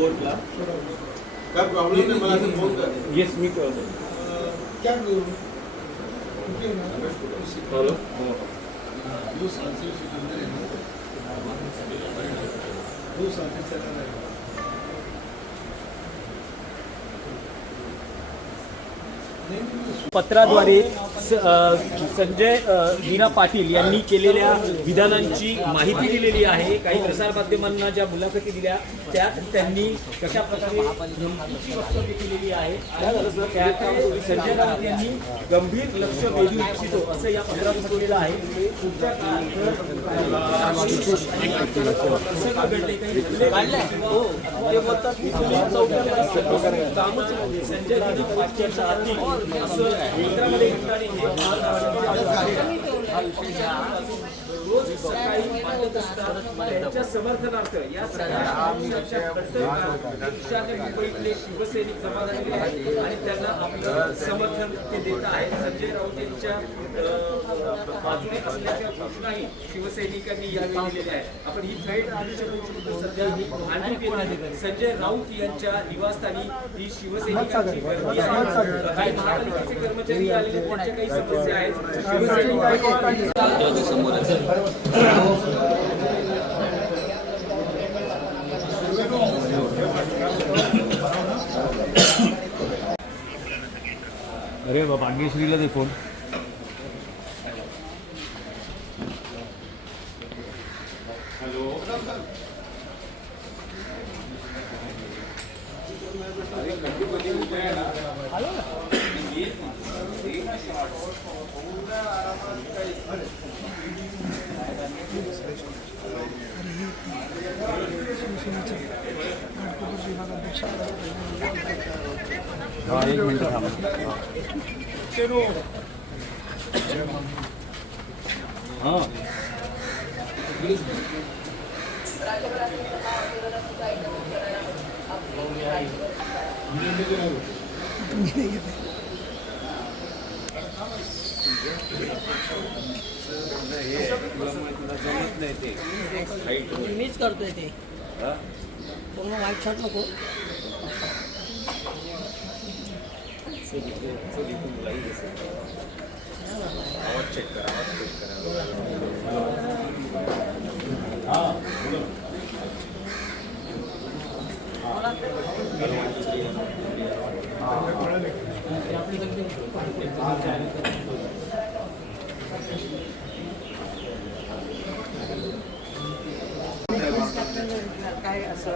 कोर्टला काय प्रॉब्लेम नाही, मला फोन कर. येस मी कळतो. क्या करूं? हॅलो दो साल से सिकंदर है ना, 2 साल से चला रहा है. पत्राद्वारे संजय मीना पाटील यांनी केलेल्या विधानांची माहिती दिलेली आहे. काही प्रसारमाध्यमांना ज्या मुलाखती दिल्या त्यात त्यांनी कशा प्रकारे धमकीची वक्तव्य केलेली आहे. त्याकडे संजय राऊत यांनी गंभीर लक्ष वेधू इच्छितो असं या पत्रात म्हटलेलं आहे. पुढच्या काळात संजय पाटलांच्या आधी मित्रामध्ये रोज सकाळी मांडत असतात त्यांच्या समर्थनार्थ या मुंबईतले शिवसैनिक जमा झालेले आहेत आणि त्यांना आपलं समर्थन ते देत आहेत. संजय राऊत यांच्या बाजूने असल्याच्या घोषणाही शिवसैनिकांनी यावेळी दिलेल्या आहेत. आपण ही थेट आधीच्या गोष्टीबद्दल सध्या संजय राऊत यांच्या निवासस्थानी ही शिवसैनिकांची गर्दी आहे. काही महापालिकेचे कर्मचारी आलेले त्यांच्या काही समस्या आहेत. अरे बाबा भाग्यश्रीला दे फोन. हॅलो एक मिनिट थांबा. हां मीच करतोय ते. पूर्ण व्हाईट शर्ट नको. आवाज चेक करा. काय असं